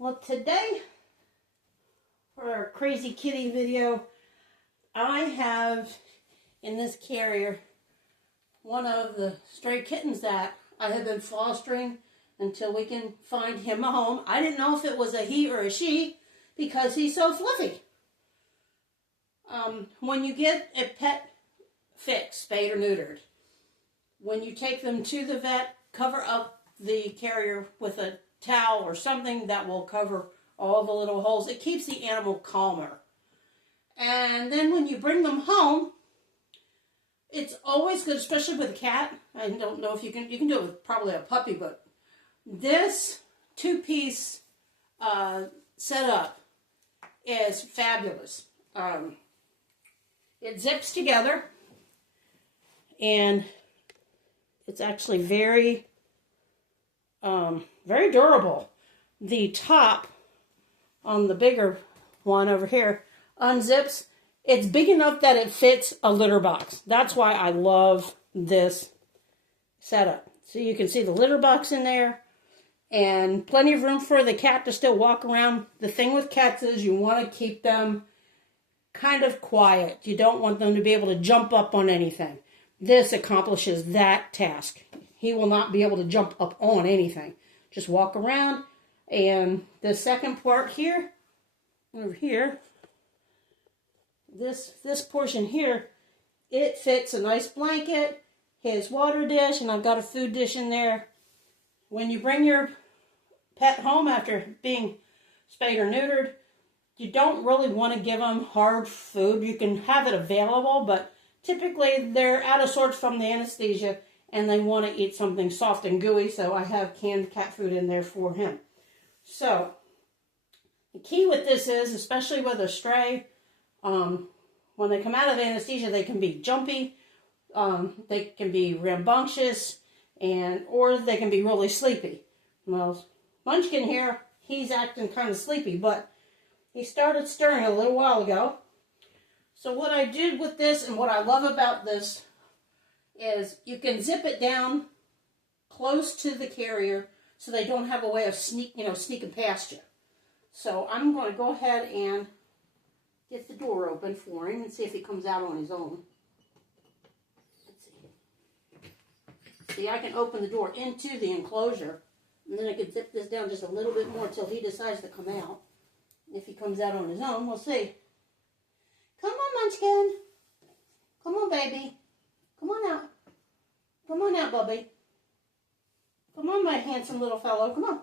Well, today, for our crazy kitty video, I have in this carrier one of the stray kittens that I have been fostering until we can find him a home. I didn't know if it was a he or a she because he's so fluffy. When you get a pet fixed, spayed or neutered, when you take them to the vet, cover up the carrier with a towel or something that will cover all the little holes. It keeps the animal calmer. And then when you bring them home, it's always good, especially with a cat. I don't know if you can do it with probably a puppy, but this two-piece setup is fabulous. It zips together, and it's actually very durable. The top on the bigger one over here unzips. It's big enough that it fits a litter box. That's why I love this setup. So you can see the litter box in there and plenty of room for the cat to still walk around. The thing with cats is you want to keep them kind of quiet. You don't want them to be able to jump up on anything. This accomplishes that task. He will not be able to jump up on anything. Just walk around. And the second part here, over here, this portion here, it fits a nice blanket, his water dish, and I've got a food dish in there. When you bring your pet home after being spayed or neutered, you don't really want to give them hard food. You can have it available, but typically they're out of sorts from the anesthesia and they want to eat something soft and gooey, so I have canned cat food in there for him. So, the key with this is, especially with a stray, when they come out of anesthesia, they can be jumpy, they can be rambunctious, or they can be really sleepy. Well, Munchkin here, he's acting kind of sleepy, but he started stirring a little while ago. So what I did with this, and what I love about this, is you can zip it down close to the carrier so they don't have a way of sneaking past you. So I'm going to go ahead and get the door open for him and see if he comes out on his own. Let's see. See, I can open the door into the enclosure, and then I can zip this down just a little bit more until he decides to come out. If he comes out on his own, we'll see. Come on, Munchkin. Come on, baby. Come on out. Come on out, Bubby. Come on, my handsome little fellow. Come on.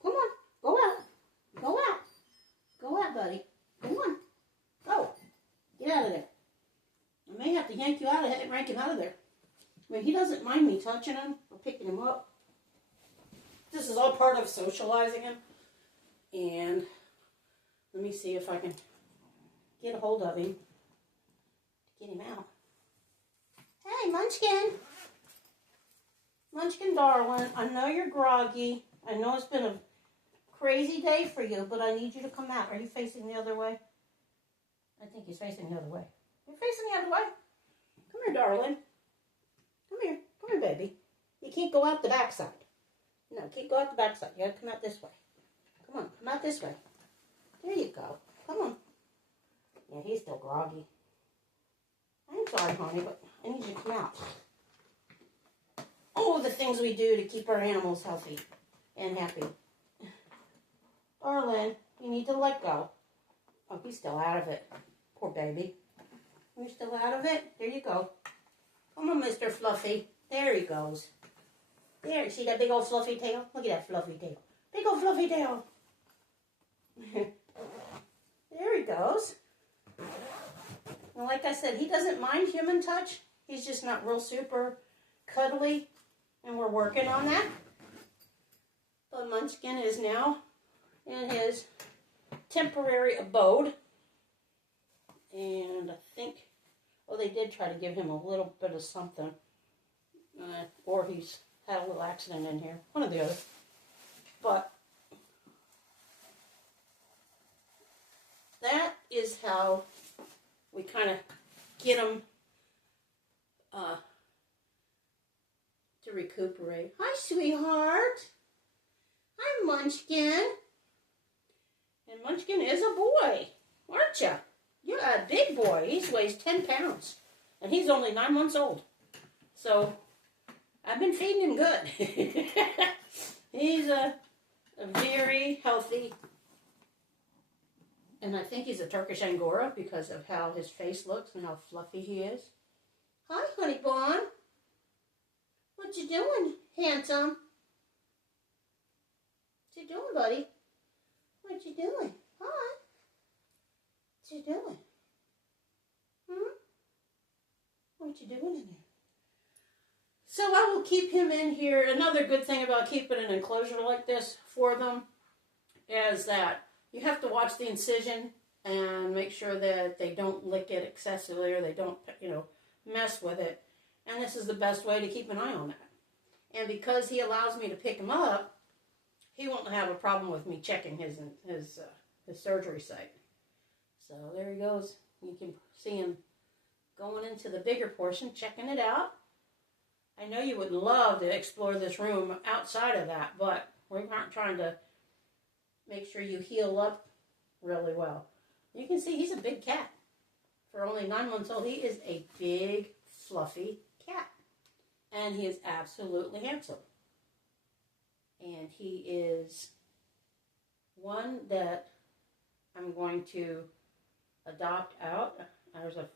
Come on. Go out. Go out. Go out, buddy. Come on. Go. Get out of there. I may have to yank you out of it and rank him out of there. I mean, he doesn't mind me touching him or picking him up. This is all part of socializing him. And let me see if I can get a hold of him. Get him out. Hey, Munchkin. Munchkin, darling. I know you're groggy. I know it's been a crazy day for you, but I need you to come out. Are you facing the other way? I think he's facing the other way. You're facing the other way? Come here, darling. Come here. Come here, baby. You can't go out the backside. No, can't go out the backside. You gotta come out this way. Come on, come out this way. There you go. Come on. Yeah, he's still groggy. I'm sorry, honey, but I need you to come out. Oh, the things we do to keep our animals healthy and happy. Darling, you need to let go. Oh, he's still out of it. Poor baby. You're still out of it? There you go. Come on, Mr. Fluffy. There he goes. There, see that big old fluffy tail? Look at that fluffy tail. Big old fluffy tail. There he goes. And like I said, he doesn't mind human touch. He's just not real super cuddly. And we're working on that. But Munchkin is now in his temporary abode. And I think, well, they did try to give him a little bit of something. Or he's had a little accident in here. One or the other. But that is how we kind of get them to recuperate. Hi, sweetheart. Hi, Munchkin. And Munchkin is a boy, aren't you? You're a big boy. He weighs 10 pounds. And he's only 9 months old. So, I've been feeding him good. He's a very healthy, and I think he's a Turkish Angora because of how his face looks and how fluffy he is. Hi, honey bun. What you doing, handsome? What you doing, buddy? What you doing? Hi. What you doing? What you doing in there? So I will keep him in here. Another good thing about keeping an enclosure like this for them is that you have to watch the incision and make sure that they don't lick it excessively or they don't, mess with it. And this is the best way to keep an eye on that. And because he allows me to pick him up, he won't have a problem with me checking his surgery site. So there he goes. You can see him going into the bigger portion, checking it out. I know you would love to explore this room outside of that, but we're not trying to make sure you heal up really well. You can see he's a big cat. For only 9 months old, he is a big, fluffy cat. And he is absolutely handsome. And he is one that I'm going to adopt out. There's a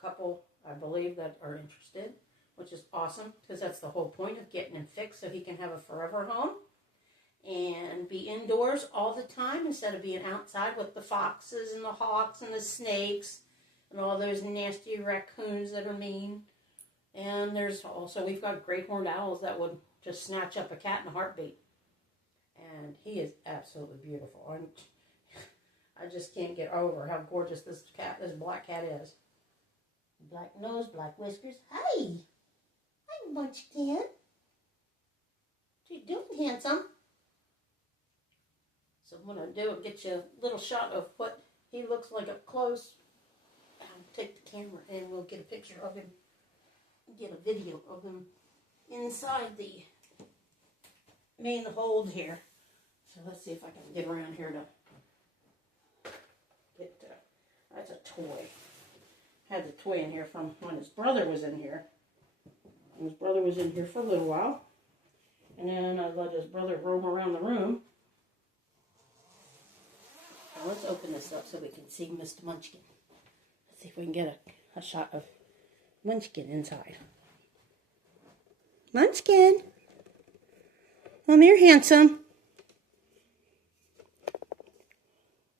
couple, I believe, that are interested, which is awesome because that's the whole point of getting him fixed so he can have a forever home and be indoors all the time instead of being outside with the foxes and the hawks and the snakes and all those nasty raccoons that are mean. And there's also, we've got great horned owls that would just snatch up a cat in a heartbeat. And he is absolutely beautiful. I just can't get over how gorgeous this black cat is. Black nose, black whiskers. Hi! Hi, Munchkin. What you doing, handsome? So what I'm going to do is get you a little shot of what he looks like up close. I'll take the camera and we'll get a picture of him. Get a video of him inside the main hold here. So let's see if I can get around here to get, that's a toy. Had the toy in here from when his brother was in here. And his brother was in here for a little while. And then I let his brother roam around the room. Now let's open this up so we can see Mr. Munchkin. Let's see if we can get a shot of Munchkin inside. Munchkin! Come here, handsome.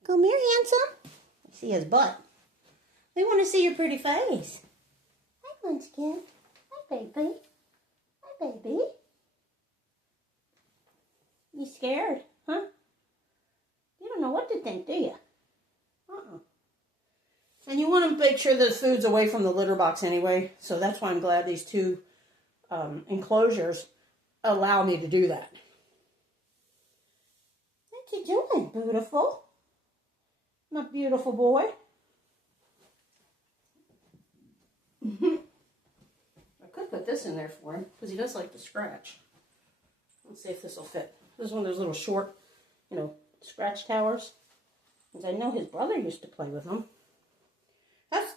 Come here, handsome. See his butt. We want to see your pretty face. Hi, Munchkin. Hi, baby. Hi, baby. You scared, huh? You don't know what to think, do you? And you want to make sure the food's away from the litter box anyway, so that's why I'm glad these two enclosures allow me to do that. What you doing, beautiful? My beautiful boy. I could put this in there for him, because he does like to scratch. Let's see if this will fit. This is one of those little short, scratch towers. Because I know his brother used to play with them.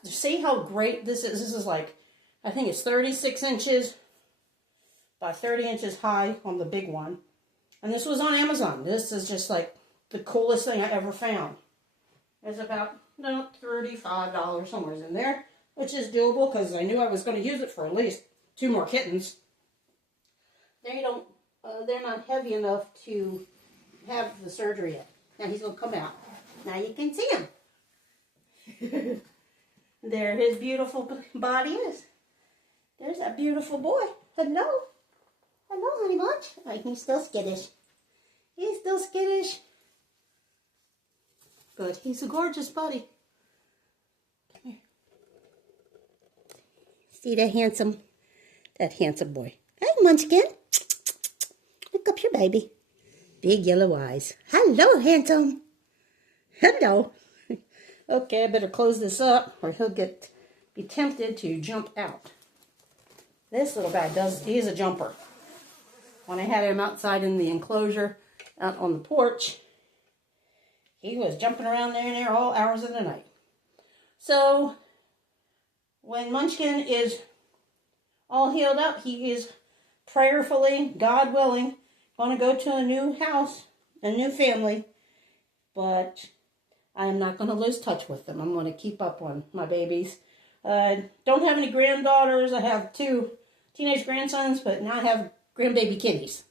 See how great this is? This is like, I think it's 36 inches by 30 inches high on the big one. And this was on Amazon. This is just like the coolest thing I ever found. It's about $35 somewhere in there, which is doable because I knew I was going to use it for at least 2 more kittens. They're not heavy enough to have the surgery yet. Now he's going to come out. Now you can see him. There his beautiful body is. There's that beautiful boy. Hello. Hello, honey bunch. Oh, he's still skittish. He's still skittish. But he's a gorgeous buddy. Come here. See that handsome boy. Hi, Munchkin. Look up your baby. Big yellow eyes. Hello, handsome. Hello. Okay, I better close this up or he'll be tempted to jump out. This little guy he's a jumper. When I had him outside in the enclosure, out on the porch, he was jumping around there and there all hours of the night. So when Munchkin is all healed up, he is prayerfully, God willing, going to go to a new house, a new family. But I am not going to lose touch with them. I'm going to keep up on my babies. Don't have any granddaughters. I have 2 teenage grandsons, but now I have grandbaby kitties.